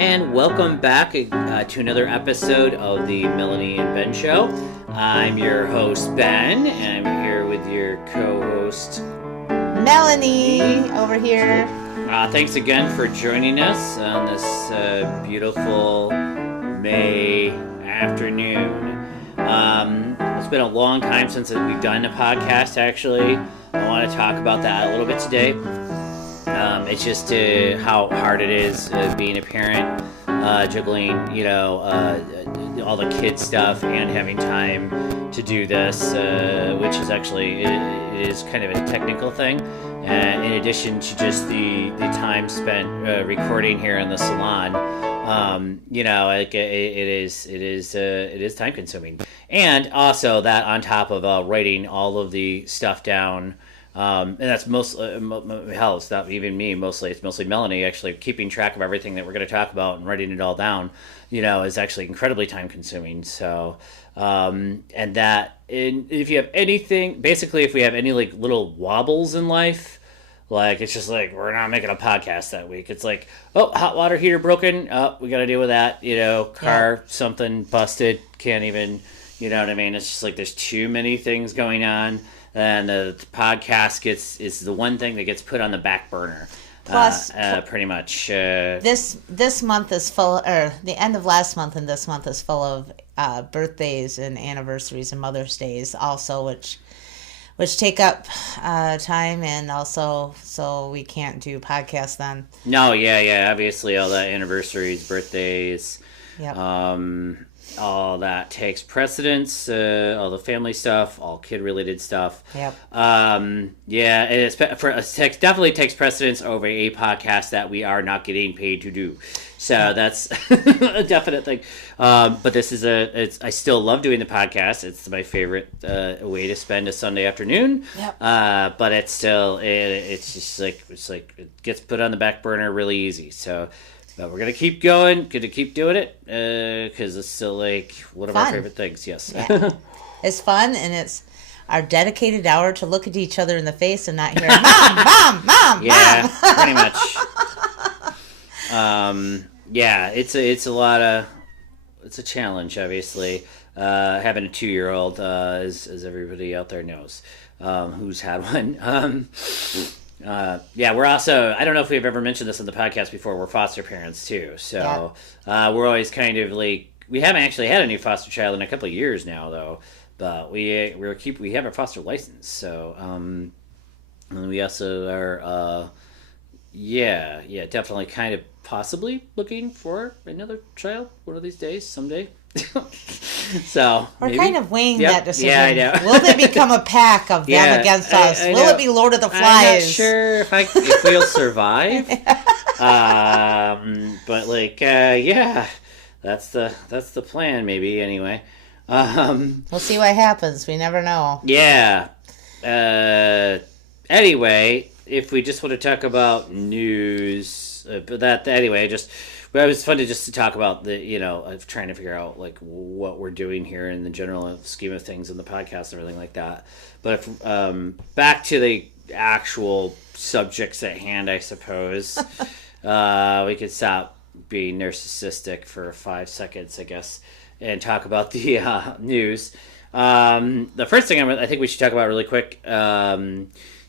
And welcome back to another episode of the Melanie and Ben Show. I'm your host, Ben, and I'm here with your co-host, Melanie, over here. Thanks again for joining us on this beautiful May afternoon. It's been a long time since we've done a podcast, actually. I want to talk about that a little bit today. It's just how hard it is being a parent, juggling, all the kid stuff and having time to do this, which is actually, it is kind of a technical thing. In addition to just the time spent recording here in the salon, it is time consuming. And also that on top of writing all of the stuff down. And that's hell, it's not even me, it's mostly Melanie, actually keeping track of everything that we're going to talk about and writing it all down, is actually incredibly time consuming. So, if you have anything, basically if we have any like little wobbles in life, like it's just like, we're not making a podcast that week. It's like, oh, hot water heater broken. Oh, we got to deal with that, car, something busted. Can't even, you know what I mean? It's just like, there's too many things going on. And the podcast is the one thing that gets put on the back burner. Plus, pretty much. This month is full, or the end of last month and this month is full of birthdays and anniversaries and Mother's Days also, which take up time, and also so we can't do podcasts then. No, yeah, obviously all the anniversaries, birthdays. Yep. All that takes precedence, all the family stuff, all kid-related stuff. Yep. It definitely takes precedence over a podcast that we are not getting paid to do. So that's a definite thing. But this is I still love doing the podcast. It's my favorite way to spend a Sunday afternoon. Yep. But it's still, it's just like, it gets put on the back burner really easy. So... But we're going to keep going, going to keep doing it, because it's still like one of our favorite things, yes. Yeah. It's fun, and it's our dedicated hour to look at each other in the face and not hear, Mom, Mom. Yeah, pretty much. It's a lot of, it's a challenge, obviously, having a 2-year-old, as everybody out there knows, who's had one. We're also, I don't know if we've ever mentioned this on the podcast before, we're foster parents too. So we're always kind of like, we haven't actually had a new foster child in a couple of years now though, but we have a foster license. So, and we also are, definitely kind of possibly looking for another child one of these days, someday. So we're maybe. kind of weighing that decision. Yeah, I know. Will they become a pack of them against us? I Will know. it be Lord of the Flies? I'm not sure if we'll survive. But like, that's the plan. Maybe anyway. We'll see what happens. We never know. Yeah. Anyway, if we just want to talk about news, but that anyway, But it was fun to talk about of trying to figure out like what we're doing here in the general scheme of things in the podcast and everything like that. But back to the actual subjects at hand, I suppose. We could stop being narcissistic for 5 seconds, I guess, and talk about the news. The first thing I think we should talk about really quick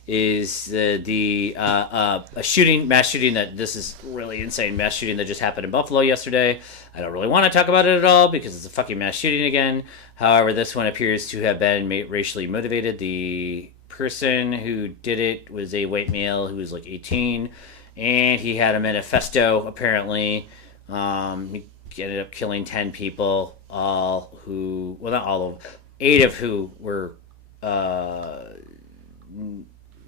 is the mass shooting that this is really insane mass shooting that just happened in Buffalo yesterday. I don't really want to talk about it at all because it's a fucking mass shooting again. However, this one appears to have been racially motivated. The person who did it was a white male who was like 18, and he had a manifesto apparently. He ended up killing 10 people, not all of them, 8 of who were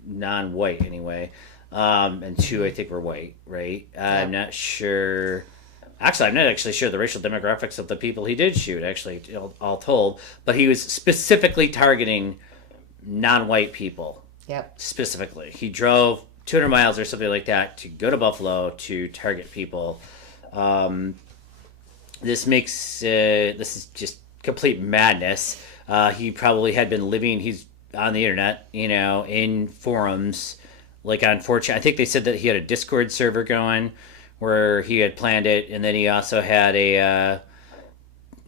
non-white anyway, and 2 I think were white, right? I'm not sure. Actually, I'm not actually sure the racial demographics of the people he did shoot, actually, all told. But he was specifically targeting non-white people. Yep. Specifically. He drove 200 miles or something like that to go to Buffalo to target people. This is just complete madness. He probably had been living, he's on the internet, in forums, like on 4chan. I think they said that he had a Discord server going where he had planned it, and then he also had a.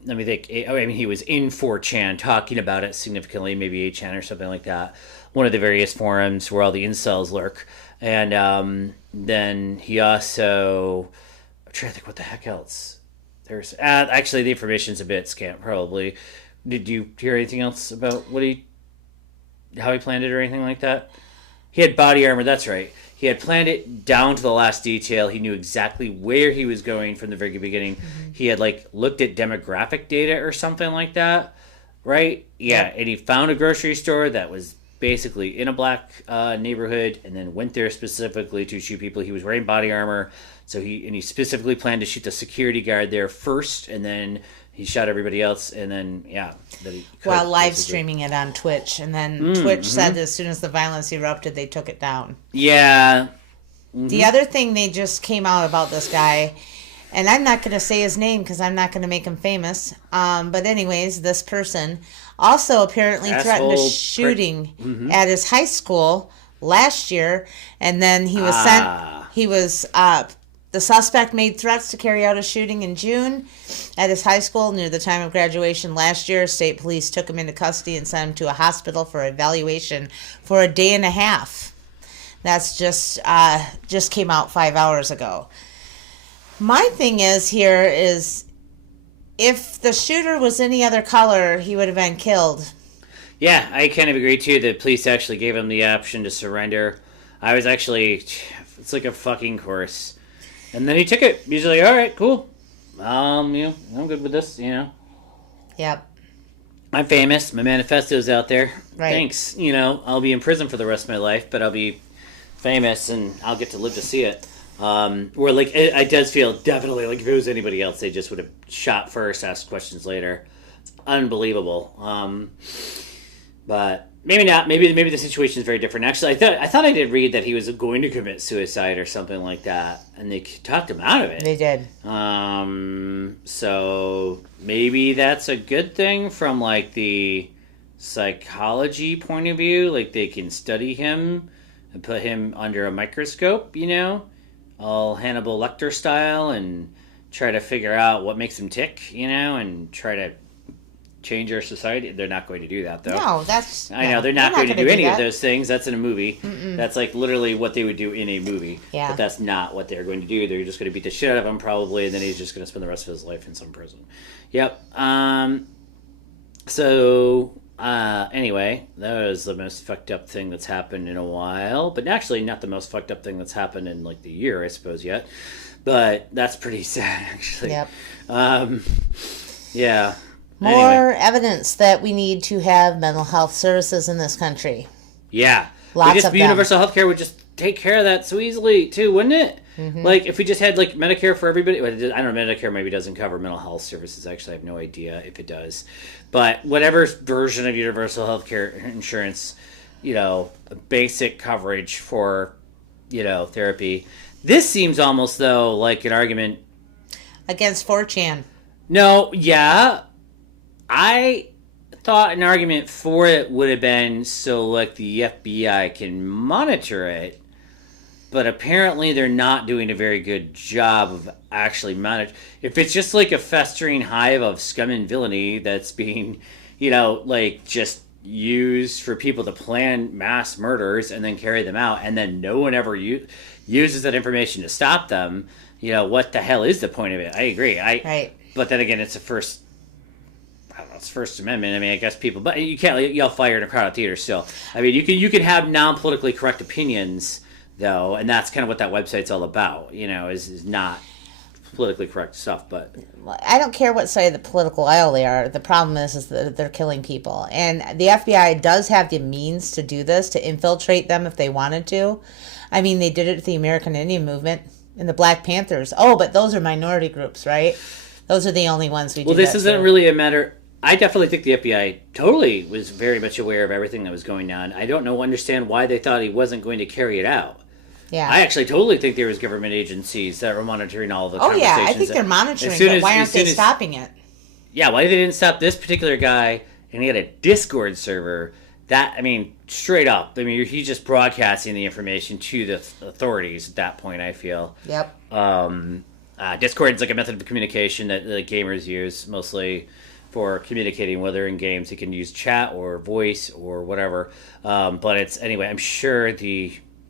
Let me think. I mean, he was in 4chan talking about it significantly, maybe 8chan or something like that. One of the various forums where all the incels lurk. And then he also. I'm trying to think what the heck else. There's actually the information's a bit scant, probably. Did you hear anything else about how he planned it or anything like that? He had body armor, that's right. He had planned it down to the last detail. He knew exactly where he was going from the very beginning. Mm-hmm. He had looked at demographic data or something like that, right? Yeah, yep. And he found a grocery store that was basically in a black neighborhood, and then went there specifically to shoot people. He was wearing body armor, so he specifically planned to shoot the security guard there first, and then he shot everybody else, and then while live streaming it on Twitch, and then Twitch said as soon as the violence erupted, they took it down. Yeah. Mm-hmm. The other thing they just came out about this guy, and I'm not going to say his name because I'm not going to make him famous. But anyways, this person also apparently threatened a shooting at his high school last year, and then he was sent. He was. The suspect made threats to carry out a shooting in June at his high school near the time of graduation last year. State police took him into custody and sent him to a hospital for evaluation for a day and a half. That's just came out 5 hours ago. My thing is if the shooter was any other color, he would have been killed. Yeah, I kind of agree too. The police actually gave him the option to surrender. It's like a fucking course. And then he took it. He's like, all right, cool. I'm good with this, Yep. I'm famous. My manifesto's out there. Right. Thanks. I'll be in prison for the rest of my life, but I'll be famous and I'll get to live to see it. Where, it does feel definitely like if it was anybody else, they just would have shot first, asked questions later. It's unbelievable. But maybe not. Maybe the situation is very different. Actually, I thought I did read that he was going to commit suicide or something like that, and they talked him out of it. They did. So maybe that's a good thing from the psychology point of view. They can study him and put him under a microscope, all Hannibal Lecter style, and try to figure out what makes him tick, and try to change our society. They're not going to do that, though. No, I know they're not going to do any of those things. That's in a movie. Mm-mm. That's literally what they would do in a movie. Yeah. But that's not what they're going to do. They're just going to beat the shit out of him probably, and then he's just going to spend the rest of his life in some prison. Yep. Anyway, that was the most fucked up thing that's happened in a while. But actually, not the most fucked up thing that's happened in the year, I suppose, yet. But that's pretty sad, actually. Yep. Yeah. More evidence that we need to have mental health services in this country. Yeah. Lots of them. Universal health care would just take care of that so easily, too, wouldn't it? Mm-hmm. If we just had, Medicare for everybody. I don't know, Medicare maybe doesn't cover mental health services. Actually, I have no idea if it does. But whatever version of universal health care insurance, basic coverage for, therapy. This seems almost, though, like an argument. Against 4chan. No, yeah. I thought an argument for it would have been so the FBI can monitor it, but apparently they're not doing a very good job of actually monitoring. If it's just a festering hive of scum and villainy that's being, just used for people to plan mass murders and then carry them out, and then no one ever uses that information to stop them, what the hell is the point of it? I agree. Right. But then again, it's it's First Amendment. I mean, I guess people, but you can't yell fire in a crowded theater still. I mean, you can have non-politically correct opinions, though, and that's kind of what that website's all about, is not politically correct stuff. But I don't care what side of the political aisle they are. The problem is that they're killing people. And the FBI does have the means to do this, to infiltrate them if they wanted to. I mean, they did it with the American Indian movement and the Black Panthers. Oh, but those are minority groups, right? Those are the only ones we do. Well, this isn't really a matter. I definitely think the FBI totally was very much aware of everything that was going on. I don't understand why they thought he wasn't going to carry it out. Yeah. I actually totally think there was government agencies that were monitoring all the conversations. Oh, yeah, I think they're monitoring, but why aren't they stopping it? Yeah, why they didn't stop this particular guy, and he had a Discord server that, I mean, straight up, I mean, he's just broadcasting the information to the authorities at that point, I feel. Yep. Discord is like a method of communication that the gamers use mostly for communicating, whether in games you can use chat or voice or whatever. But it's, anyway, I'm sure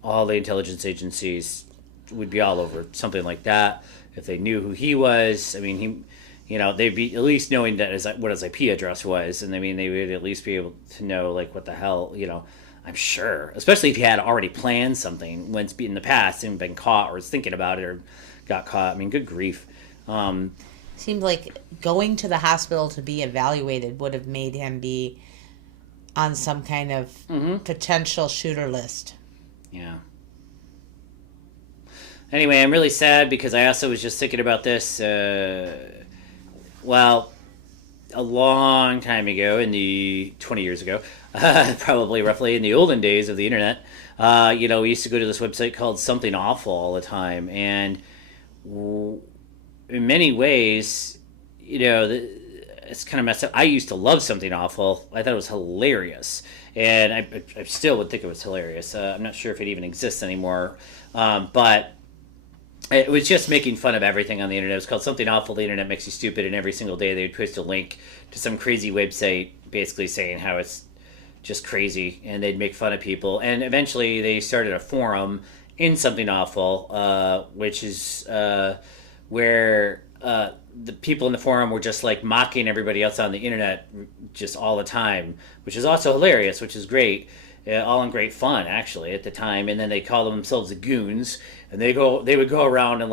all the intelligence agencies would be all over something like that if they knew who he was. I mean, they'd be at least knowing what his IP address was, and I mean, they would at least be able to know like what the hell, I'm sure, especially if he had already planned something once in the past and been caught or was thinking about it or got caught. I mean, good grief. Seemed like going to the hospital to be evaluated would have made him be on some kind of potential shooter list. Yeah. Anyway, I'm really sad because I also was just thinking about this, a long time ago, 20 years ago, probably roughly in the olden days of the internet, we used to go to this website called Something Awful all the time. And in many ways, it's kind of messed up. I used to love Something Awful. I thought it was hilarious. And I still would think it was hilarious. I'm not sure if it even exists anymore. But it was just making fun of everything on the internet. It was called Something Awful, the internet makes you stupid, and every single day they would post a link to some crazy website basically saying how it's just crazy, and they'd make fun of people. And eventually they started a forum in Something Awful, which is where the people in the forum were just like mocking everybody else on the internet just all the time, which is also hilarious, which is great. All in great fun, actually, at the time. And then they called themselves the Goons, and they would go around and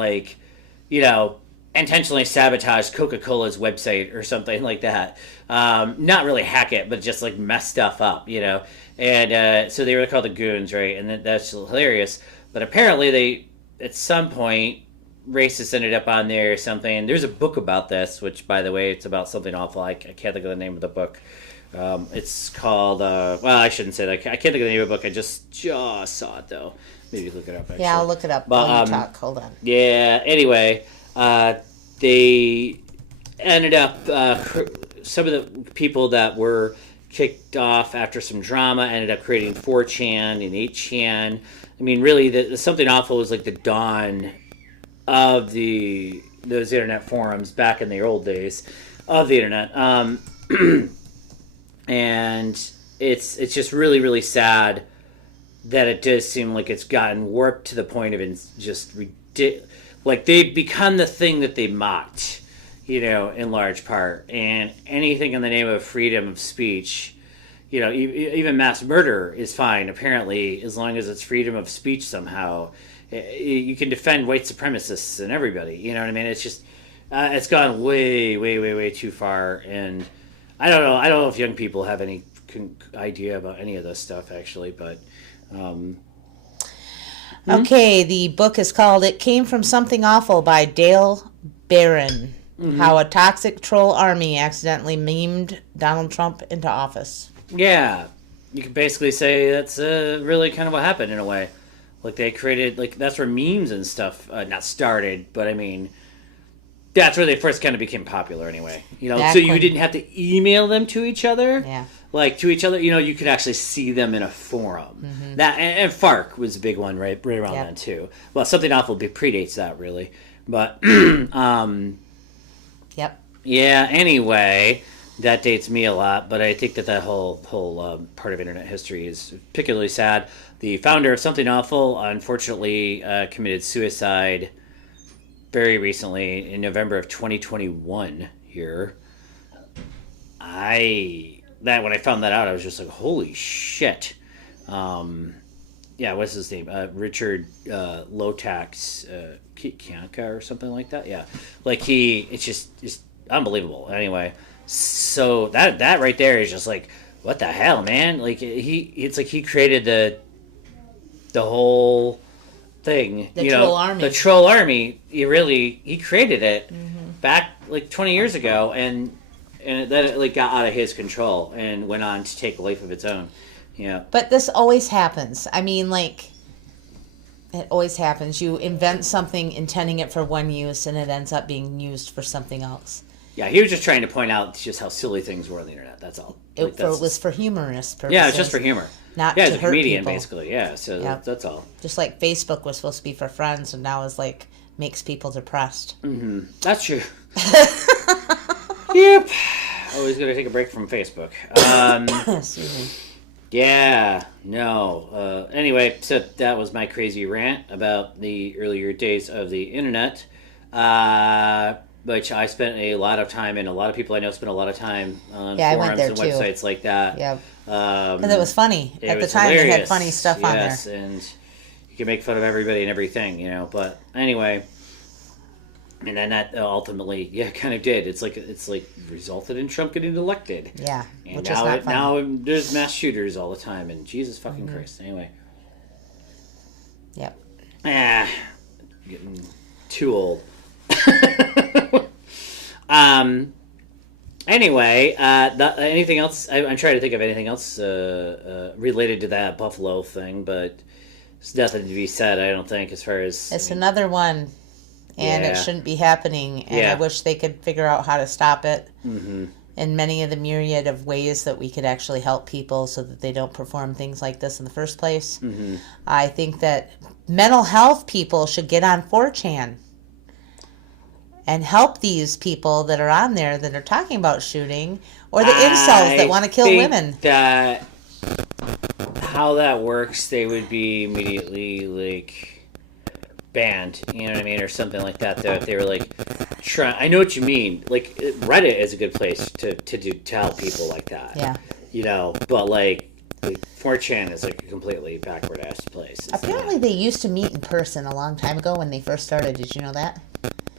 intentionally sabotage Coca-Cola's website or something like that. Not really hack it, but just like mess stuff up, And so they were called the Goons, right? And that's hilarious. But apparently at some point, racists ended up on there or something. There's a book about this, which, by the way, it's about Something Awful. I can't think of the name of the book. It's called, I shouldn't say that. I can't think of the name of the book. I just saw it, though. Maybe look it up, actually. Yeah, I'll look it up while you talk. Hold on. Yeah, anyway, they ended up, some of the people that were kicked off after some drama ended up creating 4chan and 8chan. I mean, really, the Something Awful was like the dawn of those internet forums back in the old days of the internet. And it's just really, really sad that it does seem like it's gotten warped to the point of just like they've become the thing that they mocked, in large part. And anything in the name of freedom of speech, even mass murder is fine, apparently, as long as it's freedom of speech somehow. You can defend white supremacists and everybody, you know what I mean? It's just, it's gone way, way, way, way too far. And I don't know if young people have any idea about any of this stuff, actually, but... Okay, the book is called It Came From Something Awful by Dale Barron. How a Toxic Troll Army Accidentally Memed Donald Trump into Office. Yeah, you could basically say that's really kind of what happened in a way. Like, they created, that's where memes and stuff not started, but I mean... That's where they first kind of became popular anyway. So you didn't have to email them to each other. Yeah. To each other, you could actually see them in a forum. Mm-hmm. That and FARC was a big one right around then too. Well, Something Awful predates that really. But Yep. Yeah, anyway, that dates me a lot, but I think that whole part of internet history is particularly sad. The founder of Something Awful unfortunately committed suicide very recently in November of 2021 here. When I found that out, I was just like, holy shit. What's his name? Richard Lotax Kianka or something like that. Yeah. It's just unbelievable. Anyway, so that right there is just like, what the hell, man? It's like he created the whole thing, Troll Army. The Troll Army. He created it back 20 years ago, and then it got out of his control and went on to take a life of its own. Yeah. But this always happens. I mean, it always happens. You invent something intending it for one use, and it ends up being used for something else. Yeah, he was just trying to point out just how silly things were on the internet. That's all. It was for humorous purposes. Yeah, it's just for humor. Not yeah, to as a hurt comedian, people. basically. Yeah, so that's all. Just like Facebook was supposed to be for friends, and now is like makes people depressed. Mm-hmm. That's true. Yep. Always got to take a break from Facebook. Excuse me. Yeah, no. Anyway, so that was my crazy rant about the earlier days of the internet, which I spent a lot of time, and a lot of people I know spent a lot of time on I went forums there and too. websites like that. Yeah. Because it was funny. At the time, hilarious. they had funny stuff on there. Yes, and you can make fun of everybody and everything, But anyway, and then that ultimately, kind of did. It's like resulted in Trump getting elected. Yeah, and which now is not funny. now there's mass shooters all the time, and Jesus fucking Christ. Anyway. Yep. Getting too old. Anyway, anything else? I'm trying to think of anything else related to that Buffalo thing, but there's nothing to be said, I don't think, as far as... It's another one, and it shouldn't be happening, and I wish they could figure out how to stop it in many of the myriad of ways that we could actually help people so that they don't perform things like this in the first place. I think that mental health people should get on 4chan and help these people that are on there that are talking about shooting, or the incels that want to kill women. That how that works, they would be immediately like banned, you know what I mean, or something like that. Though if they were like trying, I know what you mean. Like Reddit is a good place to help people like that. Yeah. But like 4chan is like a completely backward ass place. Apparently, they used to meet in person a long time ago when they first started. Did you know that?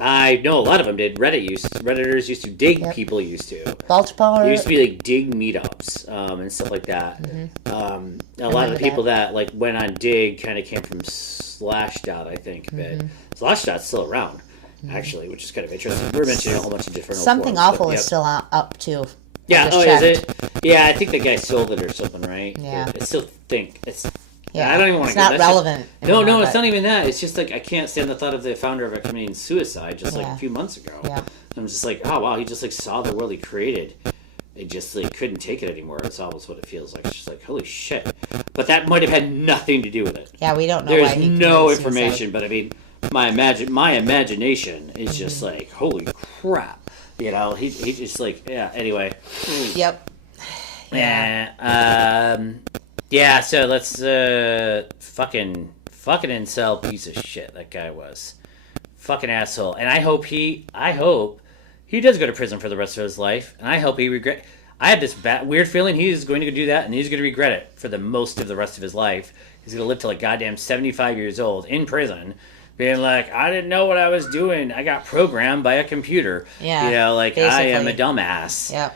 I know a lot of them did. Redditors used to dig. People used to. Baltimore. There used to be like dig meetups and stuff like that. A lot of the people that like went on dig kind of came from Slashdot, I think. But Slashdot's still around, actually, which is kind of interesting. We're mentioning a whole bunch of different. Something forums, awful is still up too. Yeah. Oh, checked. is it? Yeah, I think the guy sold it or something, right? Yeah. I still think it's. Yeah, I don't even want it's to. Not relevant. No, it's not even that. It's just like I can't stand the thought of the founder of it committing suicide just like a few months ago. Yeah. I'm just like, oh wow, he just like saw the world he created. He just like couldn't take it anymore. That's almost what it feels like. It's just like holy shit. But that might have had nothing to do with it. Yeah, we don't know. There's why he no committed information, suicide. but I mean, my imagination is just like holy crap. He just like Anyway. Yep. Yeah, so let's fucking incel piece of shit that guy was. Fucking asshole. And I hope he does go to prison for the rest of his life, and I hope he I have this weird feeling he's going to do that, and he's going to regret it for the most of the rest of his life. He's going to live till like goddamn 75 years old in prison, being like, I didn't know what I was doing. I got programmed by a computer. Yeah. Basically. I am a dumbass. Yep.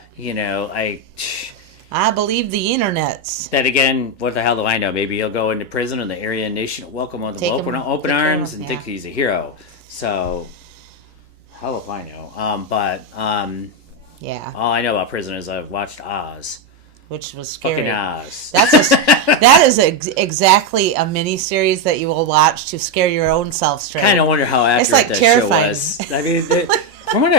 I believe the internets. That again, what the hell do I know? Maybe he'll go into prison and the Aryan Nation will welcome him with open arms and think he's a hero. So, hell if I know. Yeah. All I know about prison is I've watched Oz. Which was scary. Fucking Oz. That is exactly a mini-series that you will watch to scare your own self straight. I kind of wonder how accurate it's like that terrifying. show was. I mean, from what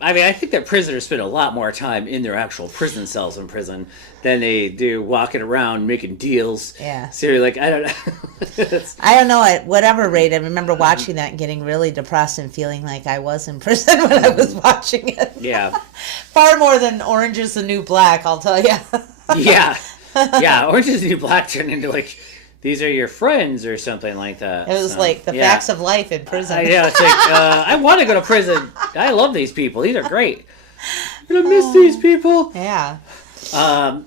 I think that prisoners spend a lot more time in their actual prison cells in prison than they do walking around making deals. Yeah. So you're like, I don't know. I don't know, at whatever rate, I remember watching that and getting really depressed and feeling like I was in prison when I was watching it. Yeah. Far more than Orange is the New Black, I'll tell you. Yeah. Yeah, Orange is the New Black turned into like, these are your friends or something like that. It was like the facts of life in prison. It's like, I want to go to prison. I love these people. These are great. I'm going to miss these people. Yeah. Sorry.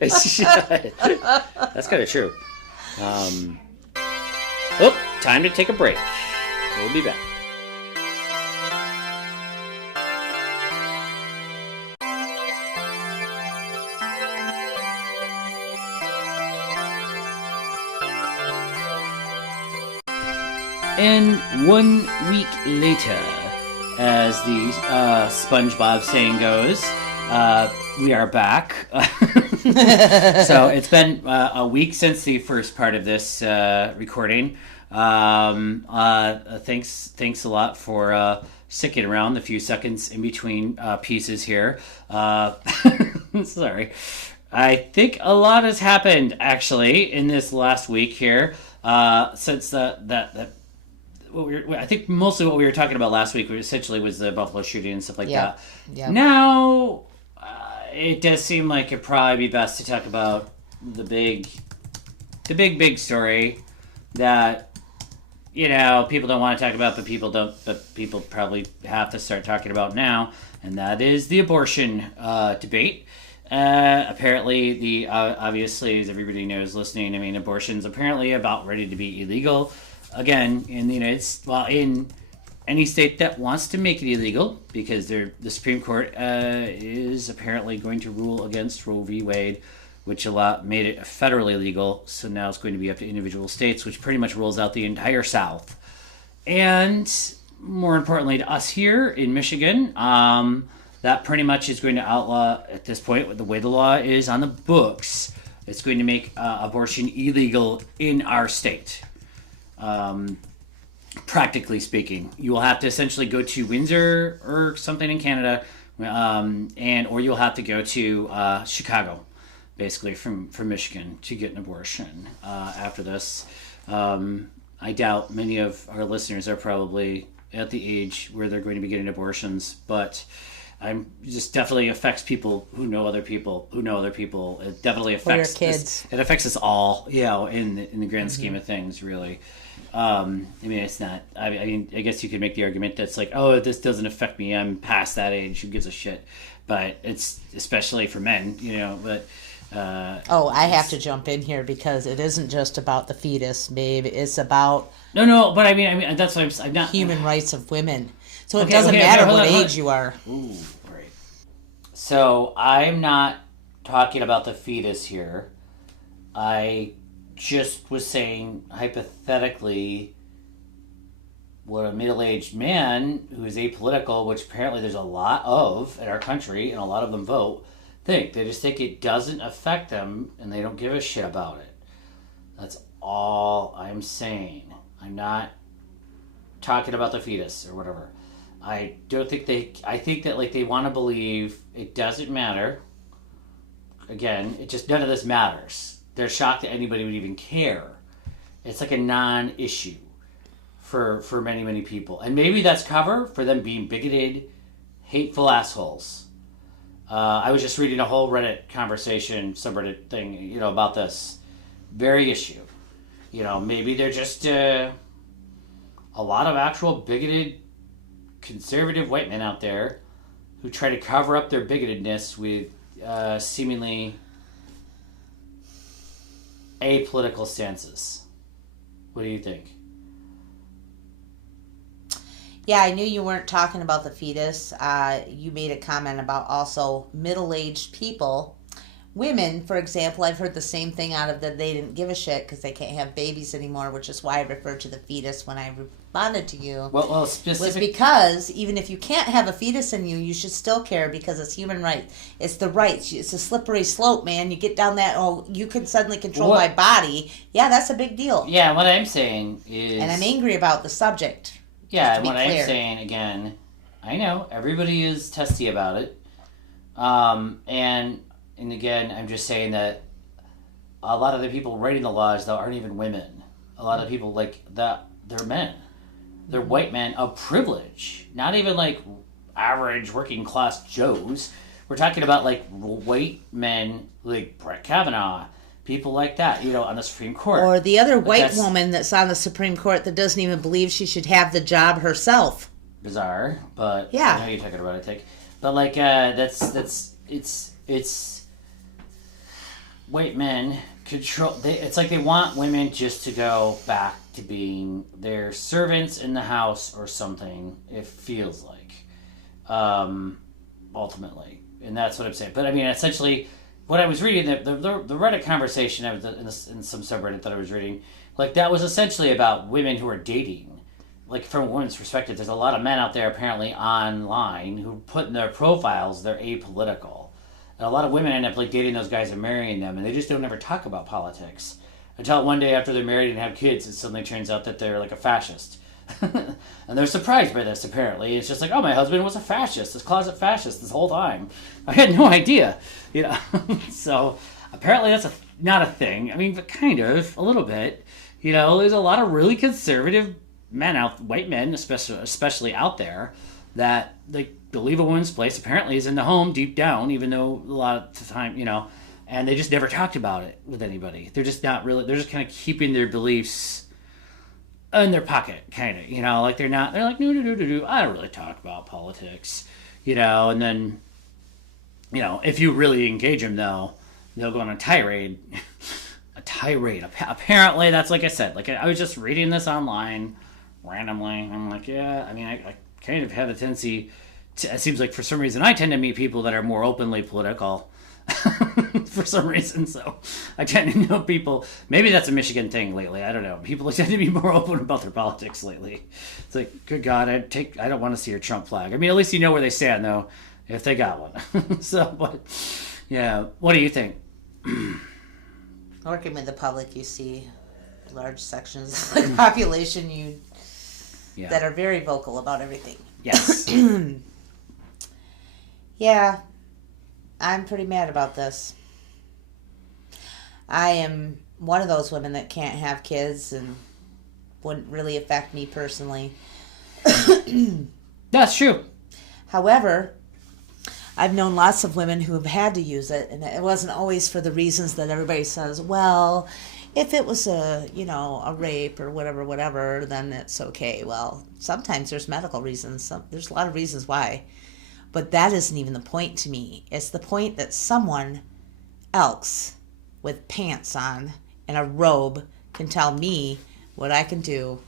That's kind of true. Time to take a break. We'll be back. And 1 week later, as the SpongeBob saying goes, we are back. So it's been a week since the first part of this recording. Thanks a lot for sticking around the few seconds in between pieces here. Sorry. I think a lot has happened actually in this last week here. Since that I think mostly what we were talking about last week essentially was the Buffalo shooting and stuff like that. Yeah. Now, it does seem like it'd probably be best to talk about the big story that people don't want to talk about, but people probably have to start talking about now, and that is the abortion debate. Apparently, obviously, as everybody knows listening, I mean, abortion's apparently about ready to be illegal again in the United States. Well, in any state that wants to make it illegal, because the Supreme Court is apparently going to rule against Roe v. Wade, which made it federally legal. So now it's going to be up to individual states, which pretty much rolls out the entire South. And more importantly to us here in Michigan, that pretty much is going to outlaw, at this point, the way the law is on the books, it's going to make abortion illegal in our state. Practically speaking, you will have to essentially go to Windsor or something in Canada, or you'll have to go to Chicago, basically from Michigan, to get an abortion after this. I doubt many of our listeners are probably at the age where they're going to be getting abortions, but it just definitely affects people who know other people who know other people. It definitely affects kids. It affects us all, in the grand scheme of things, really. I mean, it's not. I mean, I guess you could make the argument that's like, oh, this doesn't affect me. I'm past that age. Who gives a shit? But it's especially for men, But I have to jump in here because it isn't just about the fetus, babe. It's about no. But I mean, that's what I'm not human rights of women. So it doesn't matter what age you are. Ooh, right. So I'm not talking about the fetus here. I just was saying hypothetically what a middle-aged man who is apolitical, which apparently there's a lot of in our country and a lot of them vote, think. They just think it doesn't affect them and they don't give a shit about it. That's all I'm saying. I'm not talking about the fetus or whatever. I don't think I think that they want to believe it doesn't matter. Again, none of this matters. They're shocked that anybody would even care. It's like a non-issue for many, many people. And maybe that's cover for them being bigoted, hateful assholes. I was just reading a whole Reddit conversation, subreddit thing, about this very issue. Maybe they're just a lot of actual bigoted, conservative white men out there who try to cover up their bigotedness with seemingly apolitical stances. What do you think? Yeah, I knew you weren't talking about the fetus. You made a comment about also middle-aged people. Women, for example, I've heard the same thing out of that they didn't give a shit because they can't have babies anymore, which is why I referred to the fetus when I responded to you. Well, was because even if you can't have a fetus in you, you should still care because it's human rights. It's the rights. It's a slippery slope, man. You get down that, you can suddenly control my body. Yeah, that's a big deal. Yeah, what I'm saying is... And I'm angry about the subject. Yeah, what I'm saying, again, I know everybody is testy about it. And again, I'm just saying that a lot of the people writing the laws, though, aren't even women. A lot of people that, they're men. They're white men of privilege. Not even average working class Joes. We're talking about white men like Brett Kavanaugh, people like that, on the Supreme Court. Or the other white woman that's on the Supreme Court that doesn't even believe she should have the job herself. Bizarre, but yeah. I know you're talking about it, I think. But it's white men control. It's like they want women just to go back to being their servants in the house or something. It feels like, ultimately, and that's what I'm saying. But I mean, essentially, what I was reading, the Reddit conversation in some subreddit that I was reading, that was essentially about women who are dating. From a woman's perspective, there's a lot of men out there apparently online who put in their profiles they're apolitical. And a lot of women end up dating those guys and marrying them, and they just don't ever talk about politics. until one day after they're married and have kids, it suddenly turns out that they're like a fascist. And they're surprised by this, apparently. It's just like, oh, my husband was a fascist, this closet fascist this whole time. I had no idea, you know. So apparently that's not a thing. I mean, but kind of, a little bit. You know, there's a lot of really conservative men white men especially out there, that they believe a woman's place apparently is in the home deep down, even though a lot of the time, you know, and they just never talked about it with anybody. They're just not really, they're just kind of keeping their beliefs in their pocket, kind of, you know, like they're like, no, I don't really talk about politics, you know, and then, you know, if you really engage them, though, they'll go on a tirade. A tirade. Apparently, that's, like I said, like I was just reading this online randomly. I'm like, yeah, I mean, I kind of have a tendency to, it seems like for some reason I tend to meet people that are more openly political. For some reason, so I tend to know people. Maybe that's a Michigan thing lately. I don't know. People tend to be more open about their politics lately. It's like, good God, I don't want to see your Trump flag. I mean, at least you know where they stand, though, if they got one. So, but yeah, what do you think? Working with the public, you see large sections of the population that are very vocal about everything. Yes. Yeah, I'm pretty mad about this. I am one of those women that can't have kids and wouldn't really affect me personally. That's true. However, I've known lots of women who have had to use it, and it wasn't always for the reasons that everybody says, well, if it was a rape or whatever, then it's okay. Well, sometimes there's medical reasons. There's a lot of reasons why. But that isn't even the point to me. It's the point that someone else with pants on and a robe can tell me what I can do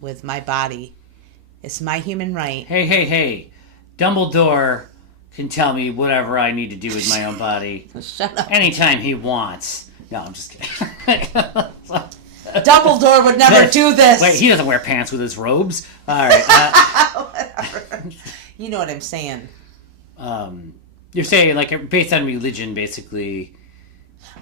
with my body. It's my human right. Hey. Dumbledore can tell me whatever I need to do with my own body. Shut up. Anytime he wants. No, I'm just kidding. Dumbledore would never do this. Wait, he doesn't wear pants with his robes? All right. Whatever. You know what I'm saying. You're saying, like, based on religion, basically.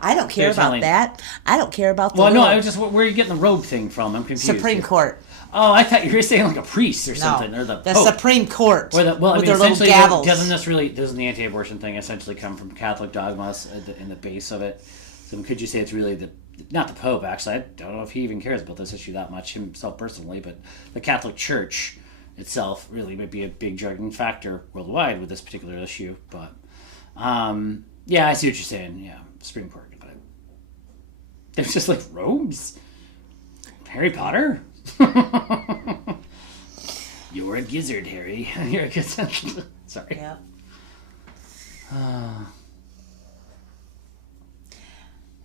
I don't care about that. I don't care about the Well, no, I was just, where are you getting the robe thing from? I'm confused. Supreme Court. Oh, I thought you were saying like a priest or something. No, Or the Supreme Court. Or with their little gavels. Doesn't the anti-abortion thing essentially come from Catholic dogmas in the base of it? So could you say it's really not the Pope, actually? I don't know if he even cares about this issue that much himself personally, but the Catholic Church itself really might be a big driving factor worldwide with this particular issue. But yeah, I see what you're saying. Yeah, Supreme Court. But there's just like robes. Harry Potter. You're a gizzard, Harry. You're a gizzard. Sorry. Yeah.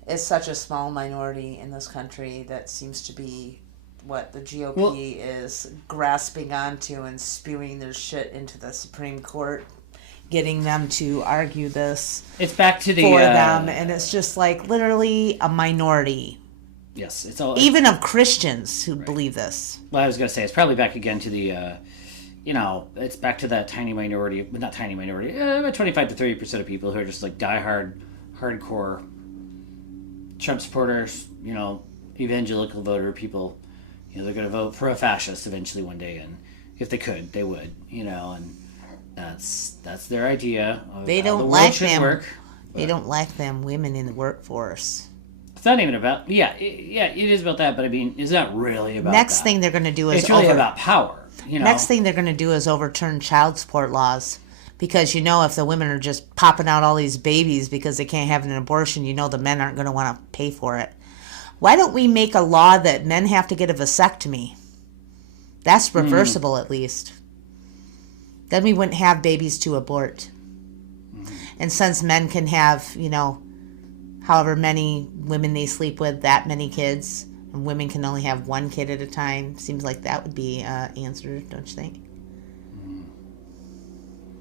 It's such a small minority in this country that seems to be what the GOP is grasping onto and spewing their shit into the Supreme Court, getting them to argue this. It's back to the for them, and it's just like literally a minority. Yes, it's all even of Christians who believe this. Well, I was going to say it's probably back again to the, it's back to that tiny minority, not tiny minority, about 25 to 30% of people who are just like diehard, hardcore Trump supporters, evangelical voter people. They're going to vote for a fascist eventually one day, and if they could, they would, and that's their idea of they how don't the world like should them. Work. They don't like them women in the workforce. It's not even about it is about that, but I mean, it's not really about next that. thing they're going to do is it's really about power. Next thing they're going to do is overturn child support laws, because if the women are just popping out all these babies because they can't have an abortion, the men aren't going to want to pay for it. Why don't we make a law that men have to get a vasectomy? That's reversible at least. Then we wouldn't have babies to abort. And since men can have, however many women they sleep with, that many kids, and women can only have one kid at a time, seems like that would be an answer, don't you think?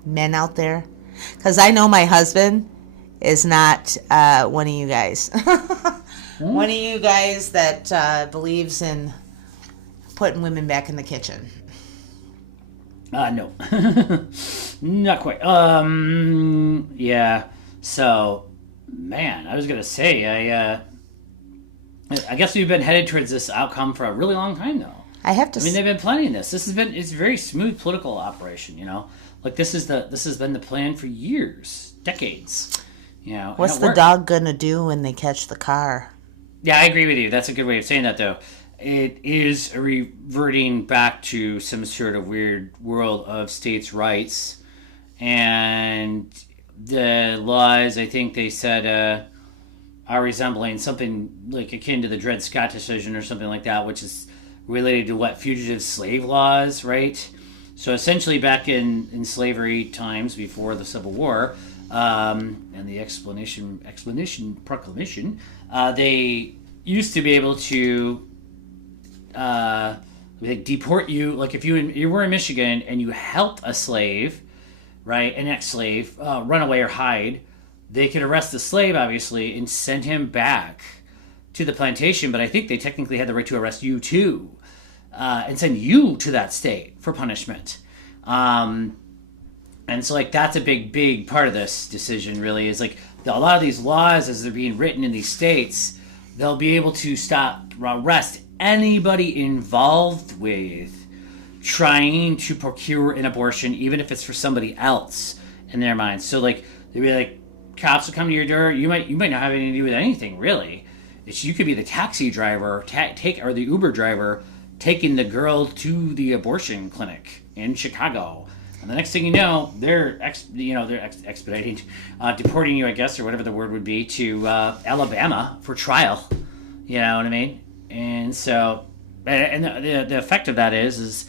Men out there? Because I know my husband is not one of you guys. One of you guys that believes in putting women back in the kitchen. No. Not quite. Yeah. So, man, I was going to say, I guess we've been headed towards this outcome for a really long time, though. I have to. I mean, they've been planning this. It's a very smooth political operation. Like this has been the plan for years, decades. What's the dog gonna do when they catch the car? Yeah, I agree with you. That's a good way of saying that, though. It is reverting back to some sort of weird world of states' rights, and the laws. I think they said are resembling something like akin to the Dred Scott decision or something like that, which is related to fugitive slave laws, right? So essentially, back in slavery times before the Civil War and the Explanation Proclamation, they used to be able to deport you. Like if you were in Michigan and you helped a slave, right, an ex-slave, run away or hide, they could arrest the slave, obviously, and send him back to the plantation. But I think they technically had the right to arrest you too, and send you to that state for punishment. And so, that's a big part of this decision. Really, is a lot of these laws, as they're being written in these states, they'll be able to arrest anybody involved with trying to procure an abortion, even if it's for somebody else in their minds. So, they'd be like, cops will come to your door. You might not have anything to do with anything, really. You could be the taxi driver, or the Uber driver, taking the girl to the abortion clinic in Chicago. And the next thing you know, they're expediting, deporting you, I guess, or whatever the word would be, to Alabama for trial. You know what I mean? And so, and the effect of that is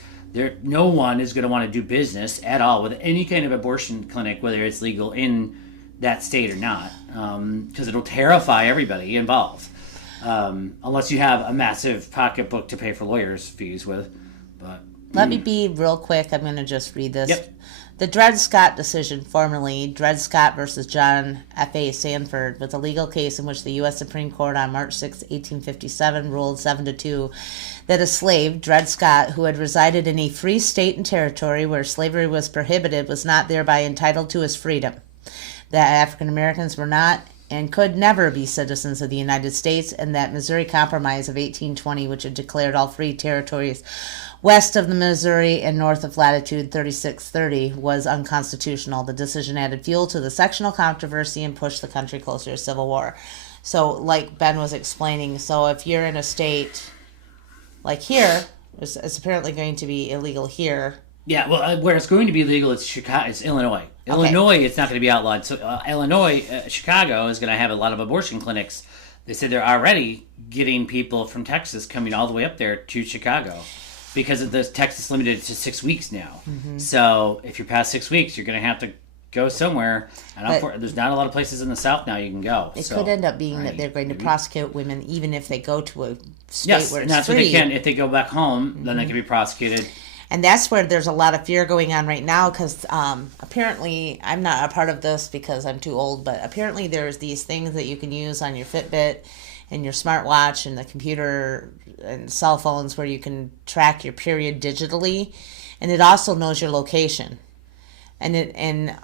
no one is going to want to do business at all with any kind of abortion clinic, whether it's legal in that state or not, because it'll terrify everybody involved, unless you have a massive pocketbook to pay for lawyers' fees with. But let me be real quick. I'm going to just read this. Yep. The Dred Scott decision, formerly Dred Scott versus John F.A. Sanford, was a legal case in which the U.S. Supreme Court on March 6, 1857, ruled 7-2 that a slave, Dred Scott, who had resided in a free state and territory where slavery was prohibited, was not thereby entitled to his freedom. That African Americans were not and could never be citizens of the United States, and that Missouri Compromise of 1820, which had declared all free territories west of the Missouri and north of latitude 3630, was unconstitutional. The decision added fuel to the sectional controversy and pushed the country closer to civil war. So, like Ben was explaining, so if you're in a state like here, it's apparently going to be illegal here. Yeah, well, where it's going to be legal, it's Illinois. Illinois, it's not going to be outlawed. So Chicago is going to have a lot of abortion clinics. They said they're already getting people from Texas coming all the way up there to Chicago because of the Texas limited to 6 weeks now. Mm-hmm. So if you're past 6 weeks, you're going to have to go somewhere. And there's not a lot of places in the South now you can go. It could end up being that they're going to prosecute women even if they go to a state where it's that's free. What they can. If they go back home, then they can be prosecuted. And that's where there's a lot of fear going on right now because apparently, I'm not a part of this because I'm too old, but apparently there's these things that you can use on your Fitbit and your smartwatch and the computer and cell phones where you can track your period digitally, and it also knows your location. And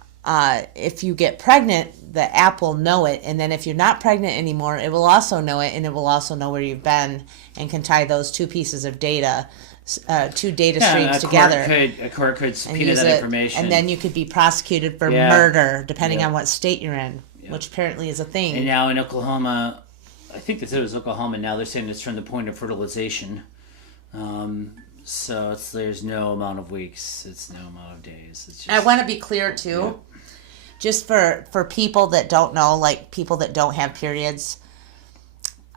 if you get pregnant, the app will know it, and then if you're not pregnant anymore, it will also know it, and it will also know where you've been and can tie those two pieces of data. Two data streams together. A court could subpoena that information. And then you could be prosecuted for murder, depending on what state you're in, which apparently is a thing. And now in Oklahoma, I think they said it was Oklahoma, now they're saying it's from the point of fertilization. So there's no amount of weeks, it's no amount of days. It's just, I want to be clear, too, just for people that don't know, like people that don't have periods,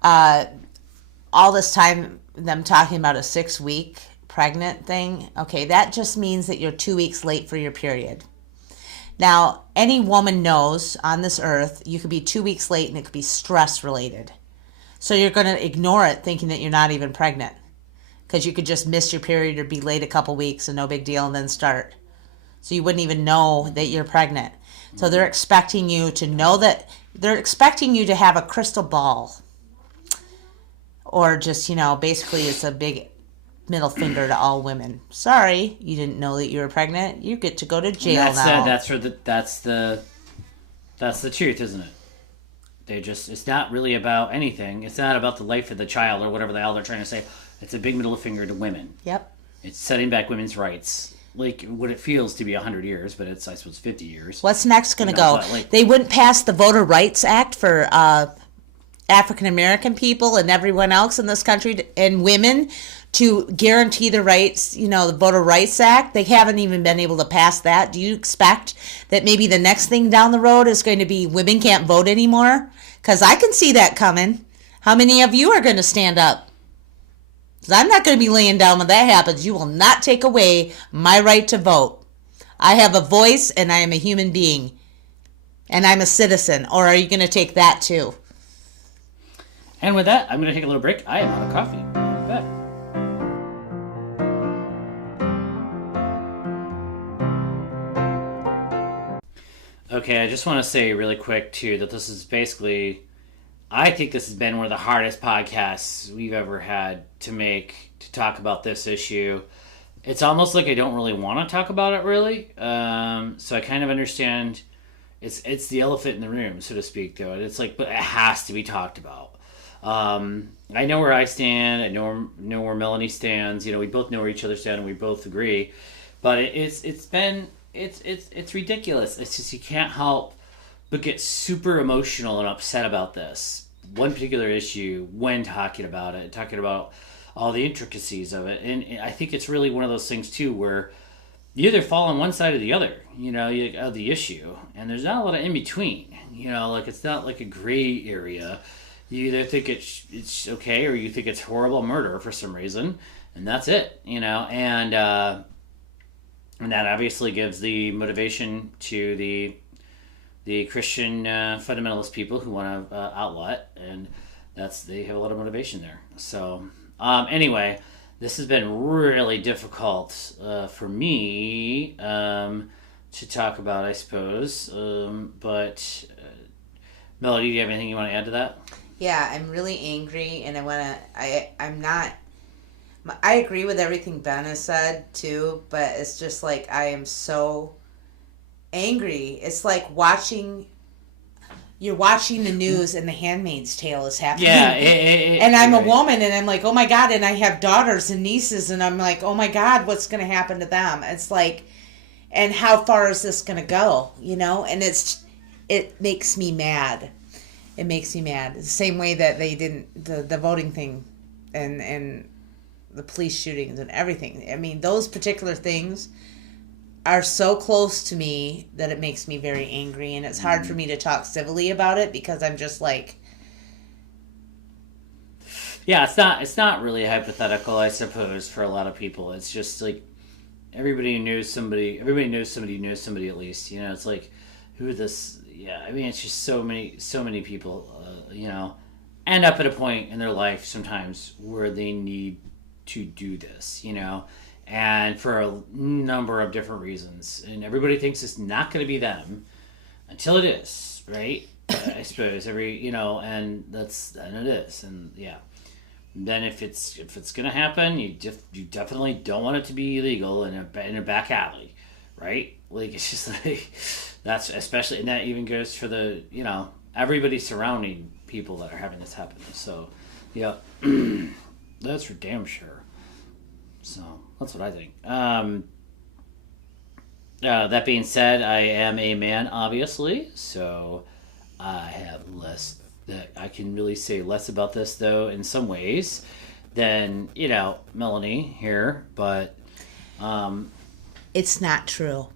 all this time, them talking about a 6-week pregnant thing, okay, that just means that you're 2 weeks late for your period. Now, any woman knows on this earth you could be 2 weeks late and it could be stress related. So you're going to ignore it thinking that you're not even pregnant because you could just miss your period or be late a couple weeks and no big deal and then start. So you wouldn't even know that you're pregnant. So they're expecting you to know that, they're expecting you to have a crystal ball. Or just, basically it's a big middle finger to all women. Sorry, you didn't know that you were pregnant. You get to go to jail now. That's the truth, isn't it? It's not really about anything. It's not about the life of the child or whatever the hell they're trying to say. It's a big middle finger to women. Yep. It's setting back women's rights. Like what it feels to be 100 years, but it's, I suppose, 50 years. What's next going to go? They wouldn't pass the Voter Rights Act for African American people and everyone else in this country and women to guarantee the rights, the Voter Rights Act. They haven't even been able to pass that. Do you expect that maybe the next thing down the road is going to be women can't vote anymore? Because I can see that coming. How many of you are going to stand up? Because I'm not going to be laying down when that happens. You will not take away my right to vote. I have a voice and I am a human being. And I'm a citizen. Or are you going to take that too? And with that, I'm going to take a little break. I am out of coffee. I'll be back. Okay, I just want to say really quick, too, that this is basically... I think this has been one of the hardest podcasts we've ever had to make to talk about this issue. It's almost like I don't really want to talk about it, really. So I kind of understand it's the elephant in the room, so to speak, though. It's like, but it has to be talked about. I know where I stand. I know where Melanie stands. We both know where each other stand, and we both agree. But it's ridiculous. It's just you can't help but get super emotional and upset about this one particular issue when talking about all the intricacies of it. And I think it's really one of those things too where you either fall on one side or the other, of the issue, and there's not a lot of in between. Like it's not like a gray area. You either think it's okay or you think it's horrible murder for some reason, and that's it. And that obviously gives the motivation to the Christian fundamentalist people who want to outlaw it, and they have a lot of motivation there. So anyway, this has been really difficult for me to talk about, I suppose. But Melody, do you have anything you want to add to that? Yeah, I'm really angry, and I agree with everything Ben has said too, but it's just like I am so angry. It's like you're watching the news and The Handmaid's Tale is happening. Yeah, and I'm a woman, and I'm like, oh my God, and I have daughters and nieces, and I'm like, oh my God, what's going to happen to them? It's like, and how far is this going to go? And it makes me mad. It makes me mad. The same way that they didn't, the voting thing and the police shootings and everything. I mean, those particular things are so close to me that it makes me very angry, and it's hard for me to talk civilly about it because I'm just like... Yeah, it's not really hypothetical, I suppose, for a lot of people. It's just like everybody knows somebody who knows somebody at least. It's like, who this... Yeah, I mean, it's just so many people, end up at a point in their life sometimes where they need to do this, and for a number of different reasons. And everybody thinks it's not going to be them until it is, right? I suppose and it is. And yeah, then if it's going to happen, you definitely don't want it to be illegal in a back alley, right? Like, it's just like, that's especially, and that even goes for the, everybody surrounding people that are having this happen. So, yeah, that's for damn sure. So, that's what I think. That being said, I am a man, obviously, so I have less, that I can really say less about this, though, in some ways, than, Melanie here, but... It's not true.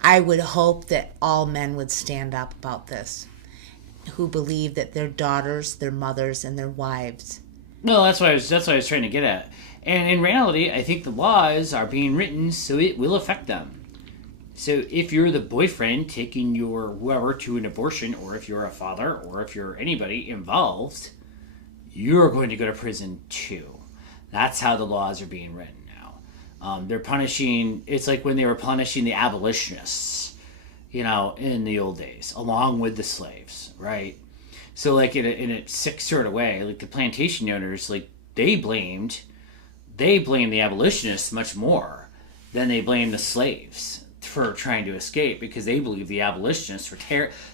I would hope that all men would stand up about this, who believe that their daughters, their mothers, and their wives. No, that's what I was trying to get at. And in reality, I think the laws are being written so it will affect them. So if you're the boyfriend taking your whoever to an abortion, or if you're a father, or if you're anybody involved, you're going to go to prison too. That's how the laws are being written. They're punishing, it's like when they were punishing the abolitionists, in the old days, along with the slaves, right? So, like, in a sick sort of way, like, the plantation owners, like, they blamed the abolitionists much more than they blamed the slaves. for trying to escape because they believe the abolitionists were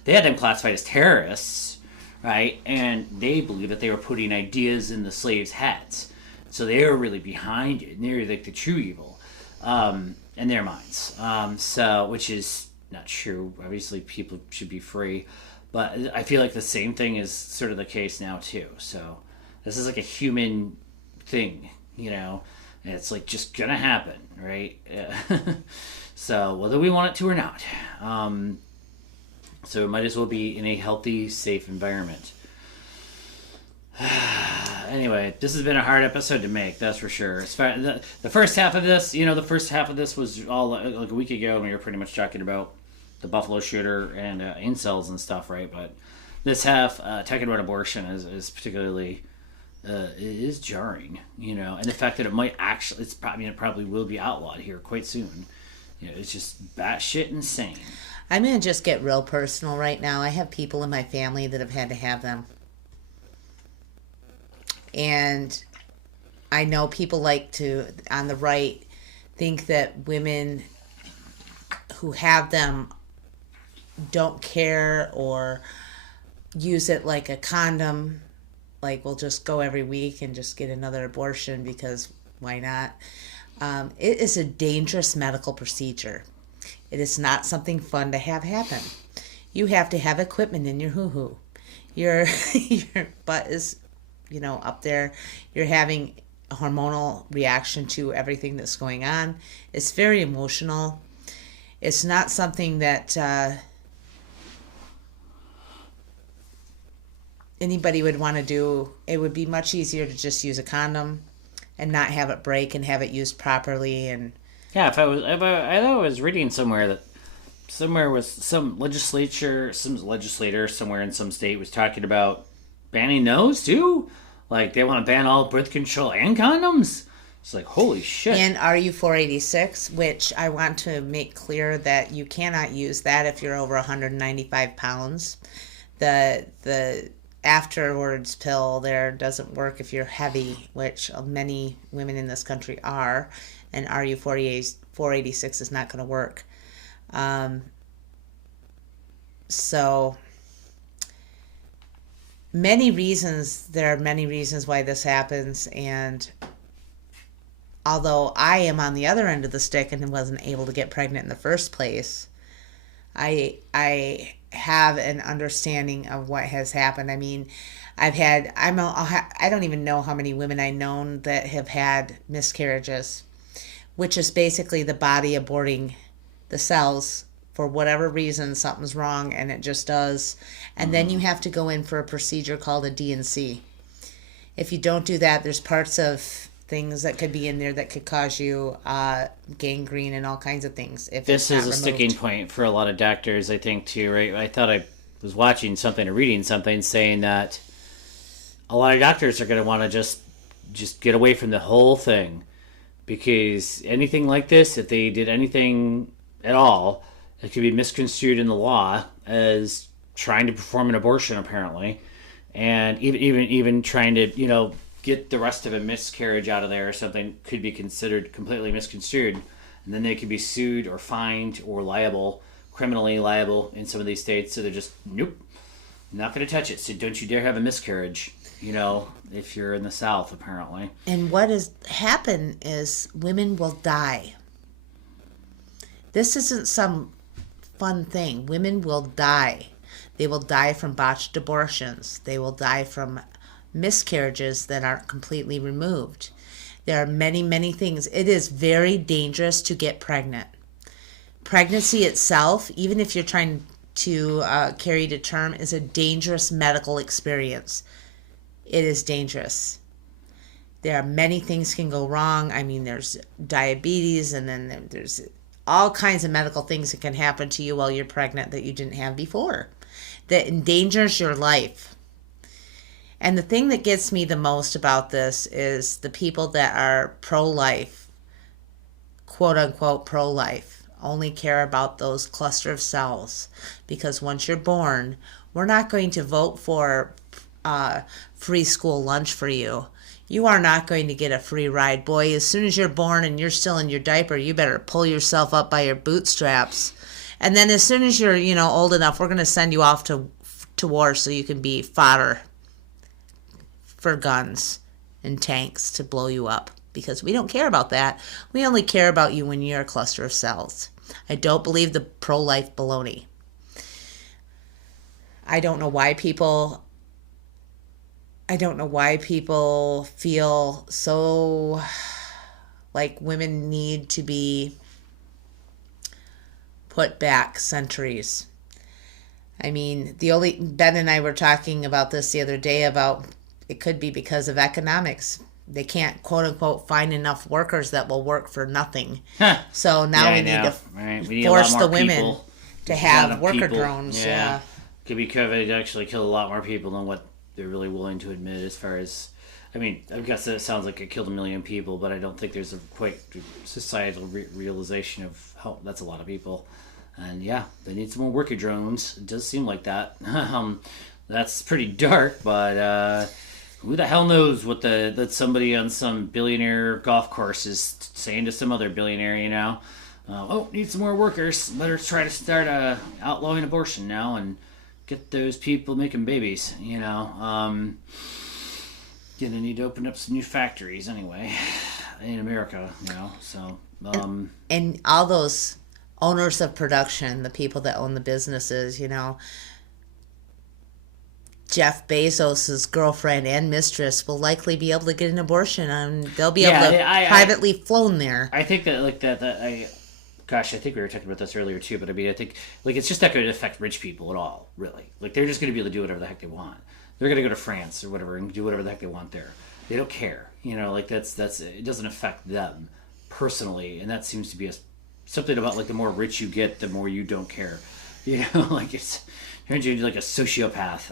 they had them classified as terrorists, right? And they believe that they were putting ideas in the slaves' heads, so they were really behind it, and they were like the true evil in their minds. So, which is not true. Obviously, people should be free, but I feel like the same thing is sort of the case now too. So, this is like a human thing, and it's like just gonna happen, right? So whether we want it to or not, so it might as well be in a healthy, safe environment. Anyway, this has been a hard episode to make, that's for sure. The first half of this, was all like a week ago, and we were pretty much talking about the Buffalo shooter and incels and stuff, right? But this half, talking about abortion, is particularly it is jarring, and the fact that it might actually, it probably will be outlawed here quite soon. It's just batshit insane. I'm going to just get real personal right now. I have people in my family that have had to have them. And I know people like to, on the right, think that women who have them don't care or use it like a condom. Like, we'll just go every week and just get another abortion because why not? It is a dangerous medical procedure. It is not something fun to have happen. You have to have equipment in your hoo-hoo. Your butt is, up there. You're having a hormonal reaction to everything that's going on. It's very emotional. It's not something that anybody would want to do. It would be much easier to just use a condom and not have it break and have it used properly. And yeah, I was reading somewhere that somewhere was some legislator somewhere in some state was talking about banning those too. Like, they want to ban all birth control and condoms. It's like, holy shit. And RU-486, which I want to make clear that you cannot use that if you're over 195 pounds. The afterwards pill there doesn't work if you're heavy, which many women in this country are, and RU-486 is not going to work. So there are many reasons why this happens, and although I am on the other end of the stick and wasn't able to get pregnant in the first place, I have an understanding of what has happened. I mean, I don't even know how many women I know that have had miscarriages, which is basically the body aborting the cells for whatever reason. Something's wrong, and it just does. And then you have to go in for a procedure called a D&C. If you don't do that, there's parts of things that could be in there that could cause you gangrene and all kinds of things. If this is a sticking point for a lot of doctors, I think, too, right? I thought I was watching something or reading something saying that a lot of doctors are going to want to just get away from the whole thing, because anything like this, if they did anything at all, it could be misconstrued in the law as trying to perform an abortion, apparently, and even trying to get the rest of a miscarriage out of there or something could be considered completely misconstrued, and then they could be sued or fined or criminally liable in some of these states. So they're just, nope, not going to touch it. So don't you dare have a miscarriage, if you're in the South, apparently. And what has happened is women will die. This isn't some fun thing. Women will die. They will die from botched abortions. They will die from miscarriages that aren't completely removed. There are many, many things. It is very dangerous to get pregnant. Pregnancy itself, even if you're trying to carry to term, is a dangerous medical experience. It is dangerous. There are many things can go wrong. I mean, there's diabetes, and then there's all kinds of medical things that can happen to you while you're pregnant that you didn't have before, that endangers your life. And the thing that gets me the most about this is the people that are pro-life, quote unquote pro-life, only care about those cluster of cells. Because once you're born, we're not going to vote for free school lunch for you. You are not going to get a free ride. Boy, as soon as you're born and you're still in your diaper, you better pull yourself up by your bootstraps. And then as soon as you're, old enough, we're going to send you off to war so you can be fodder for guns and tanks to blow you up. Because we don't care about that. We only care about you when you're a cluster of cells. I don't believe the pro-life baloney. I don't know why people feel so like women need to be put back centuries. I mean, Ben and I were talking about this the other day about it could be because of economics. They can't, quote unquote, find enough workers that will work for nothing. Huh. So now we need to we need force a lot more the women people. to have worker drones. Yeah. Could be COVID actually killed a lot more people than what they're really willing to admit as far as, I mean, I guess it sounds like it killed 1 million people, but I don't think there's a quite societal realization of how that's a lot of people. And yeah, they need some more worker drones. It does seem like that. That's pretty dark, but who the hell knows what that somebody on some billionaire golf course is saying to some other billionaire, need some more workers. Better try to start outlawing abortion now and get those people making babies, Gonna need to open up some new factories anyway in America, so. And all those owners of production, the people that own the businesses, Jeff Bezos' girlfriend and mistress will likely be able to get an abortion, and they'll be able to privately flown there. I think that gosh, I think we were talking about this earlier too, but I mean, I think it's just not going to affect rich people at all, really. They're just going to be able to do whatever the heck they want. They're going to go to France or whatever and do whatever the heck they want there. They don't care, that's it doesn't affect them personally, and that seems to be something about the more rich you get, the more you don't care. It's turns you into a sociopath.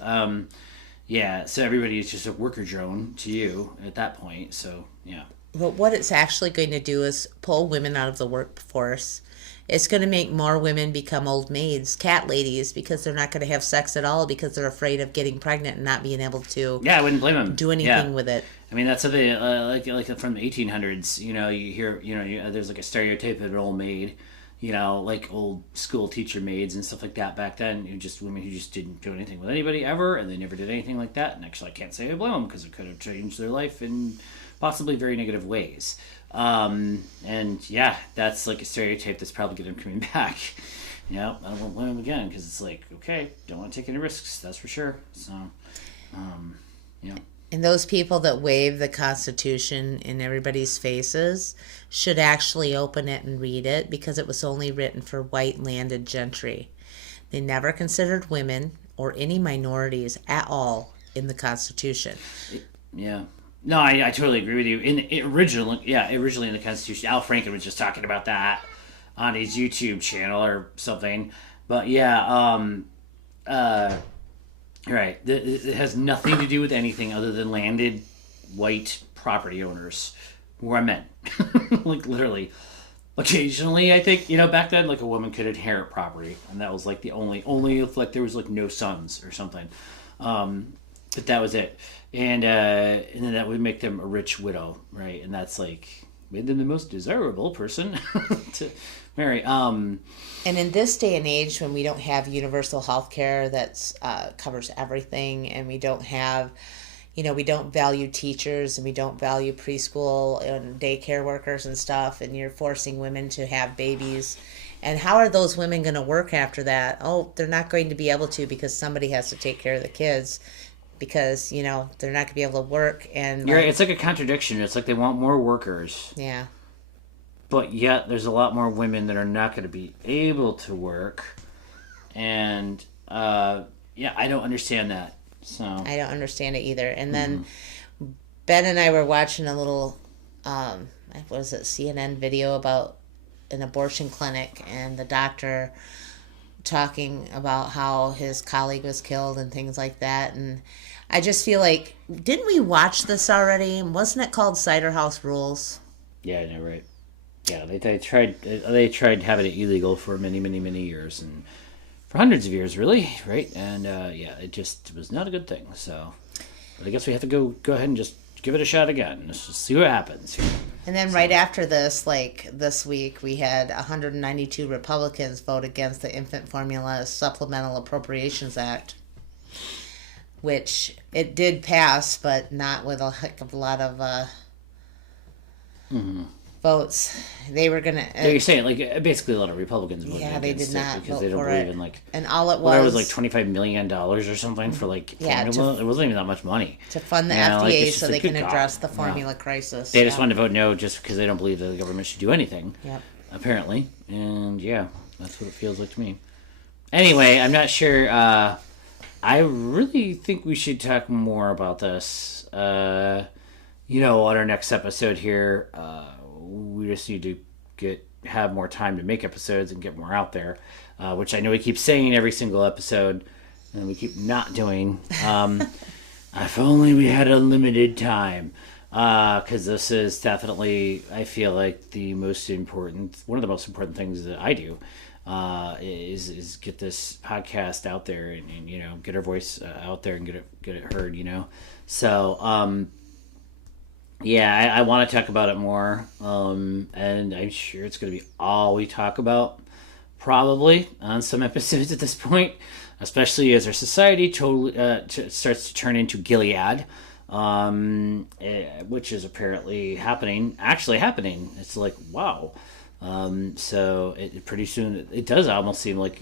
So everybody is just a worker drone to you at that point. So yeah. But what it's actually going to do is pull women out of the workforce. It's going to make more women become old maids, cat ladies, because they're not going to have sex at all because they're afraid of getting pregnant and not being able to. Yeah, I wouldn't blame them. Do anything with it. I mean, that's something like from the 1800s. You hear there's a stereotype of an old maid. Old school teacher maids and stuff like that back then. Women who just didn't do anything with anybody ever, and they never did anything like that. And actually, I can't say I blame them because it could have changed their life in possibly very negative ways. And yeah, that's a stereotype that's probably going to be coming back. I don't blame them again because it's okay, don't want to take any risks, that's for sure. So, yeah. And those people that wave the Constitution in everybody's faces should actually open it and read it because it was only written for white landed gentry. They never considered women or any minorities at all in the Constitution. Yeah. No, I totally agree with you. Originally in the Constitution, Al Franken was just talking about that on his YouTube channel or something. But yeah, right. It has nothing to do with anything other than landed white property owners who are men. Literally. Occasionally, I think, back then, a woman could inherit property. And that was the only if there was no sons or something. But that was it. And then that would make them a rich widow, right? And that's made them the most desirable person to marry. And in this day and age, when we don't have universal health care that covers everything, and we don't have, we don't value teachers, and we don't value preschool and daycare workers and stuff, and you're forcing women to have babies. And how are those women going to work after that? Oh, they're not going to be able to because somebody has to take care of the kids. Because, they're not going to be able to work. And you're right. It's a contradiction. It's they want more workers. Yeah. But yet there's a lot more women that are not going to be able to work. And, I don't understand that. So I don't understand it either. And then Ben and I were watching a little, CNN video about an abortion clinic and the doctor talking about how his colleague was killed and things like that. And I just feel didn't we watch this already? Wasn't it called Cider House Rules? Yeah, I know, right. Yeah, they tried having it illegal for many, many, many years, and for hundreds of years, really, right? And it just was not a good thing. So, but I guess we have to go ahead and just give it a shot again. Let's just see what happens. And then right after this, like this week, we had 192 Republicans vote against the Infant Formula Supplemental Appropriations Act, which it did pass, but not with a heck of a lot of votes. They were gonna. So you're saying like basically a lot of Republicans voted Yeah, they against did it not because vote they don't for believe it. in like. And all it Whatever was was like $25 million or something for like Yeah, formula. It wasn't even that much money. to fund the You know, FDA like, it's just so like, they can good address God. the formula crisis. They just wanted to vote no just because they don't believe that the government should do anything. Yep. Apparently, and yeah, that's what it feels like to me. Anyway, I'm not sure. I really think we should talk more about this. On our next episode here, we just need to have more time to make episodes and get more out there, which I know we keep saying every single episode, and we keep not doing. If only we had unlimited time. Because this is definitely, I feel like one of the most important things that I do is get this podcast out there and get our voice out there and get it heard. So I want to talk about it more, and I'm sure it's going to be all we talk about probably on some episodes at this point, especially as our society totally starts to turn into Gilead. Which is apparently actually happening. It's like, wow. So pretty soon it does almost seem like,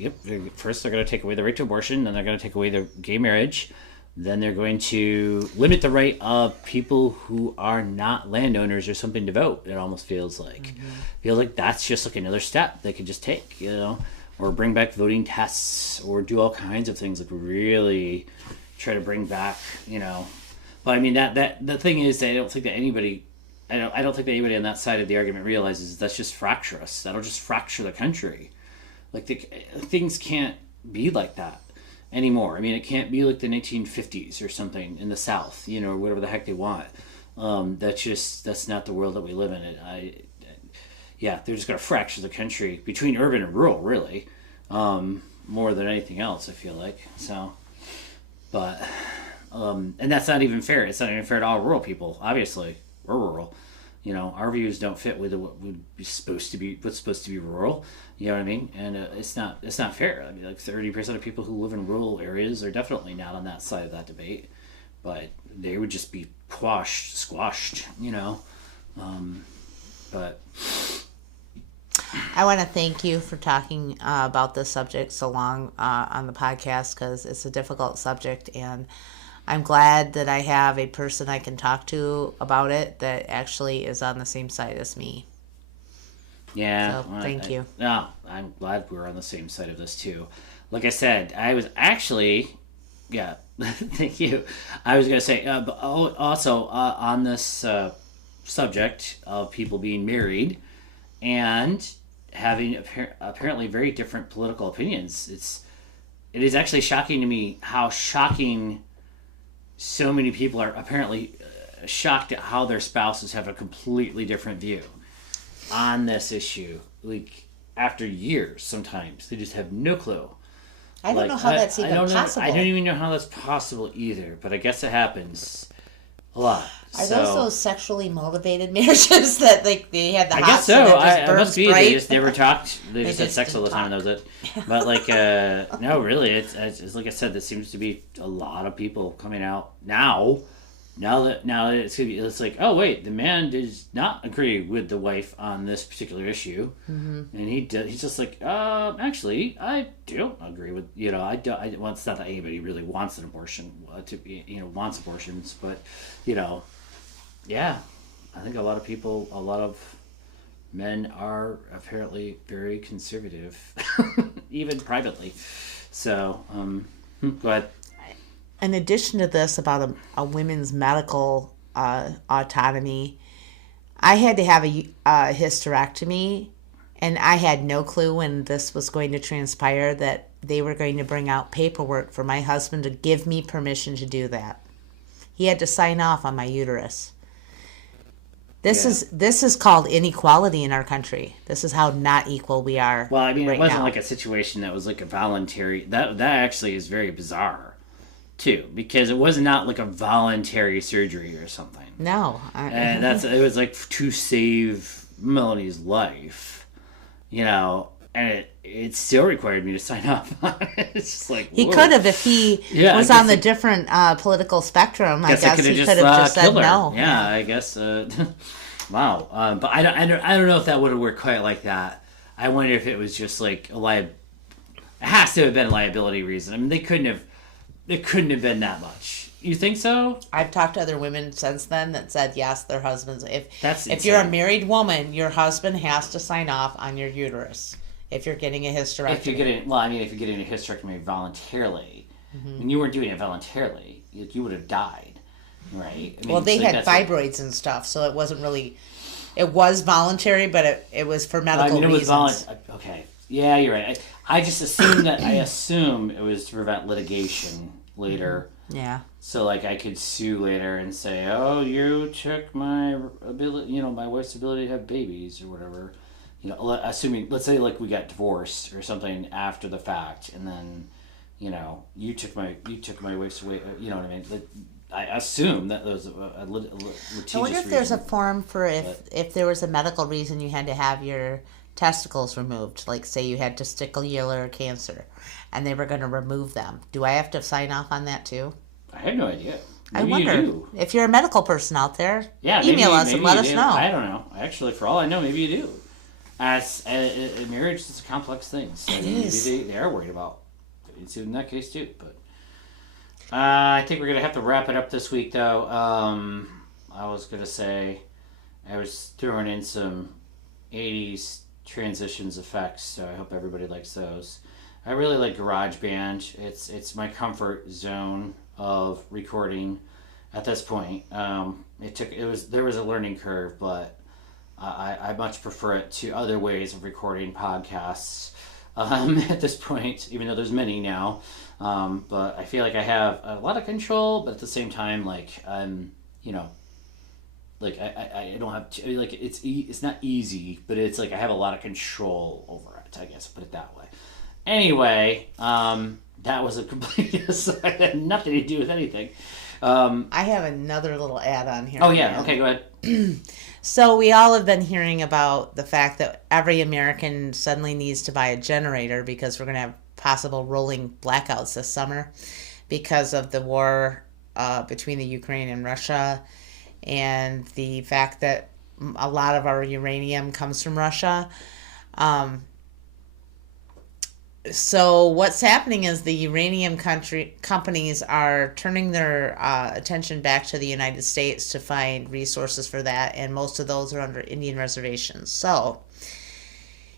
first they're going to take away the right to abortion, then they're going to take away the gay marriage, then they're going to limit the right of people who are not landowners or something to vote. It almost feels like, that's just like another step they could just take, or bring back voting tests, or do all kinds of things, like really try to bring back, But I mean that the thing is that I don't think that anybody on that side of the argument realizes that's just fracture us. That'll just fracture the country. Like things can't be like that anymore. I mean, it can't be like the 1950s or something in the South, or whatever the heck they want. That's not the world that we live in. They're just gonna fracture the country between urban and rural, really, more than anything else. I feel like so, but. And that's not even fair. It's not even fair to all rural people. Obviously, we're rural. Our views don't fit with what would be supposed to be rural. You know what I mean? And it's not fair. I mean, like 30% of people who live in rural areas are definitely not on that side of that debate. But they would just be squashed. But I want to thank you for talking about this subject so long on the podcast, because it's a difficult subject, and I'm glad that I have a person I can talk to about it that actually is on the same side as me. Yeah. So thank you. No, I'm glad we're on the same side of this too. Like I said, I was actually, thank you. I was going to say, but also on this subject of people being married and having apparently very different political opinions, it is actually shocking to me how shocking so many people are apparently shocked at how their spouses have a completely different view on this issue. Like, after years, sometimes they just have no clue. I don't know how that's even possible. I don't even know how that's possible either, but I guess it happens a lot. Are those sexually motivated marriages that they had the I hot guess so. It must be. bright? They just never talked. They just had sex all the didn't time, and that was it. But no, really, it's like I said. There seems to be a lot of people coming out now. Now that it's like, oh wait, the man does not agree with the wife on this particular issue, and he's just like, actually, I don't agree with I don't. Well, it's not that anybody really wants an abortion wants abortions, but yeah, I think a lot of men are apparently very conservative, even privately. So, go ahead. In addition to this about a women's medical autonomy, I had to have a hysterectomy, and I had no clue when this was going to transpire that they were going to bring out paperwork for my husband to give me permission to do that. He had to sign off on my uterus. This is called inequality in our country. This is how not equal we are. Well, I mean, right it wasn't now. like a situation that was like a voluntary. That actually is very bizarre too, because it was not like a voluntary surgery or something. No. And it was like to save Melanie's life, and it still required me to sign off on it. It's just like, he whoa. could have if he was on the different political spectrum. I guess he could have just said no. Yeah, I guess. Wow. But I don't know if that would have worked quite like that. I wonder if it was just like it has to have been a liability reason. I mean, it couldn't have been that much. You think so? I've talked to other women since then that said yes, their husbands. That's if you're a married woman, your husband has to sign off on your uterus if you're getting a hysterectomy. If you're getting a hysterectomy voluntarily, when you weren't doing it voluntarily, you would have died, right? I mean, well, they had fibroids and stuff, so it wasn't really. It was voluntary, but it was for medical reasons. Okay, yeah, you're right. I just assumed that. I assume it was to prevent litigation later. Yeah. So, like, I could sue later and say, "Oh, you took my ability, my wife's ability to have babies or whatever." Assuming, let's say, like, we got divorced or something after the fact, and then, you took my wife's away. You know what I mean? I assume that there was a litigious I wonder if there's a form for if there was a medical reason you had to have your testicles removed, like say you had testicular cancer, and they were going to remove them. Do I have to sign off on that too? I have no idea. Maybe I wonder. You do. If you're a medical person out there, email us and let us know. I don't know. Actually, for all I know, maybe you do. As marriage is a complex thing. So it is. Maybe they are worried about it in that case too. But I think we're gonna have to wrap it up this week, though. I was gonna say I was throwing in some '80s transitions effects, so I hope everybody likes those. I really like GarageBand. It's my comfort zone of recording at this point. There was a learning curve, but I much prefer it to other ways of recording podcasts at this point, even though there's many now. But I feel like I have a lot of control, but at the same time, like I'm, like I don't have to, like it's not easy, but it's like I have a lot of control over it. I guess put it that way. Anyway, that was a complete aside. It had nothing to do with anything. I have another little add-on here. Oh yeah, okay, go ahead. So we all have been hearing about the fact that every American suddenly needs to buy a generator because we're going to have possible rolling blackouts this summer because of the war between the Ukraine and Russia, and the fact that a lot of our uranium comes from Russia. So what's happening is the uranium companies are turning their attention back to the United States to find resources for that, and most of those are under Indian reservations. So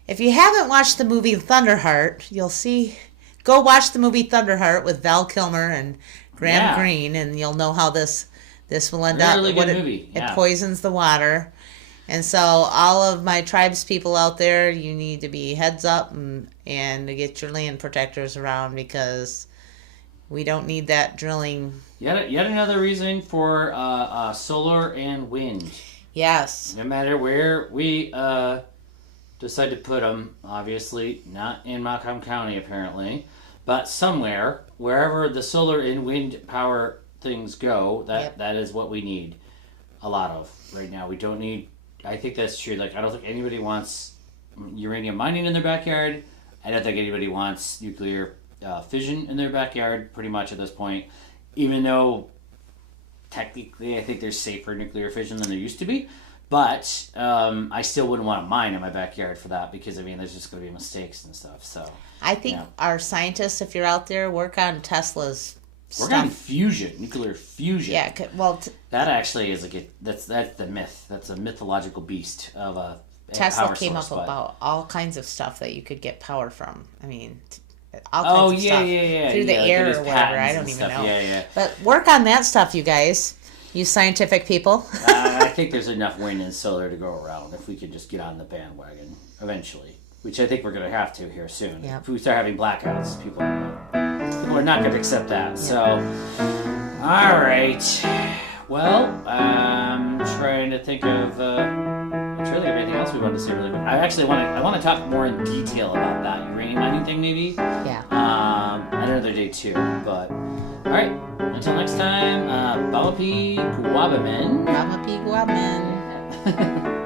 if you haven't watched the movie Thunderheart, go watch the movie Thunderheart with Val Kilmer and Graham Greene, and you'll know how this will end up. Really good movie. It poisons the water. And so all of my tribes people out there, you need to be heads up and get your land protectors around, because we don't need that drilling. Yet another reason for solar and wind. Yes. No matter where we decide to put them, obviously not in Macomb County apparently, but somewhere, wherever the solar and wind power things go, that is what we need a lot of right now. We don't need... I think that's true. Like, I don't think anybody wants uranium mining in their backyard. I don't think anybody wants nuclear fission in their backyard, pretty much at this point. Even though, technically, I think there's safer nuclear fission than there used to be. But I still wouldn't want to mine in my backyard for that, because, I mean, there's just going to be mistakes and stuff. So I think our scientists, if you're out there, work on Tesla's We're on fusion, nuclear fusion. Yeah, well, that actually is that's the myth. That's a mythological beast of a Tesla power came source, up but... about all kinds of stuff that you could get power from. I mean, all kinds of stuff through the air or whatever. I don't even know. Yeah. But work on that stuff, you guys. You scientific people. I think there's enough wind and solar to go around if we could just get on the bandwagon eventually, which I think we're going to have to here soon. Yep. If we start having blackouts, people are not going to accept that. Yep. So, all right. Well, I'm trying to think of trying to think of anything else we wanted to say really quick. I want to talk more in detail about that uranium mining thing, maybe. Yeah. At another day too. But all right, until next time, Bama P. Guabamen. Bama P. Guabamen.